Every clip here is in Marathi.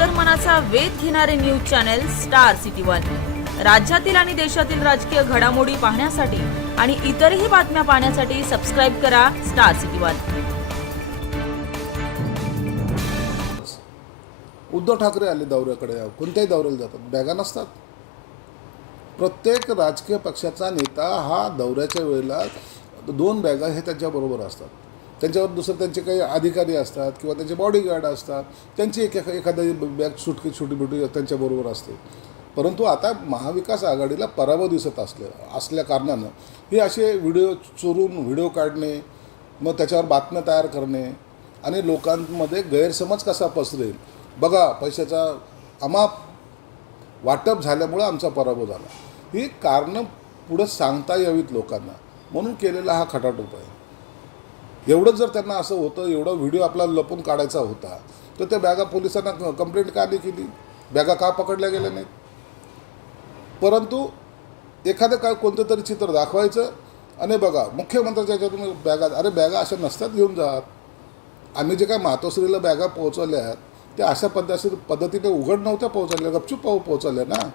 अंतर्मनाचा वेध घेणारे news channel Star City One. राज्यातील आणि देशातील राजकीय घडामोडी पाहण्यासाठी आणि इतरही बातम्या पाहण्यासाठी सबस्क्राईब करा Star City One. Uddhav Thackeray आले दौऱ्याकडे. कोणत्याही दौऱ्याला जातात? बॅगा नसतात. प्रत्येक राजकीय पक्षाचा नेता हा दौऱ्याच्या वेळेला दोन बॅगा हे त्याच्याबरोबर असतात. त्यांच्यावर दुसरं त्यांचे काही अधिकारी असतात किंवा त्यांचे बॉडीगार्ड असतात त्यांची एक एखादी बॅग सुटकी छोटी मोठी त्यांच्याबरोबर असते. परंतु आता महाविकास आघाडीला पराभव दिसत असले असल्या कारणानं हे असे व्हिडिओ चोरून व्हिडिओ काढणे मग त्याच्यावर बातम्या तयार करणे आणि लोकांमध्ये गैरसमज कसा पसरेल? बघा पैशाचा अमाप वाटप झाल्यामुळं आमचा पराभव झाला. ही कारणं पुढं सांगता यावीत लोकांना. म्हणून केलेला हा खटाटोप आहे. एवढंच जर त्यांना असं होतं एवढा व्हिडिओ आपला लपून काढायचा होता तर त्या बॅगा पोलिसांना कंप्लेंट का नाही केली? बॅगा का पकडल्या गेल्या नाहीत? परंतु एखादं काय कोणतं तरी चित्र दाखवायचं आणि बघा मुख्यमंत्र्याच्या ह्याच्यातून बॅगा अरे बॅगा अशा नसतात घेऊन जात. आम्ही जे काय मातोश्रीला बॅगा पोहोचवल्या त्या अशा पद्धती पद्धतीने उघड नव्हत्या पोहोचवल्या गपचूप पाहू पोहोचवल्या ना.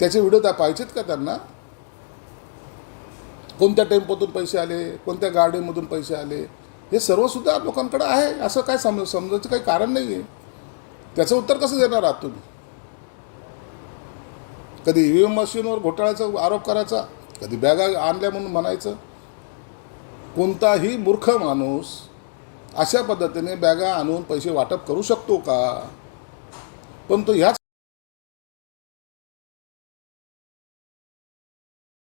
त्याचे व्हिडिओ त्या पाहिजेत का त्यांना? कोणत्या टेम्पोतून पैसे आले कोणत्या गाडीमधून पैसे आले हे सर्वसुद्धा लोकांकडे आहे. असं काय समज समजायचं काही कारण नाही आहे त्याचं उत्तर कसं देणार आहात तुम्ही? कधी ई व्ही एम मशीनवर घोटाळ्याचा आरोप करायचा कधी बॅगा आणल्या म्हणून म्हणायचं. कोणताही मूर्ख माणूस अशा पद्धतीने बॅगा आणून पैसे वाटप करू शकतो का? पण तो ह्याच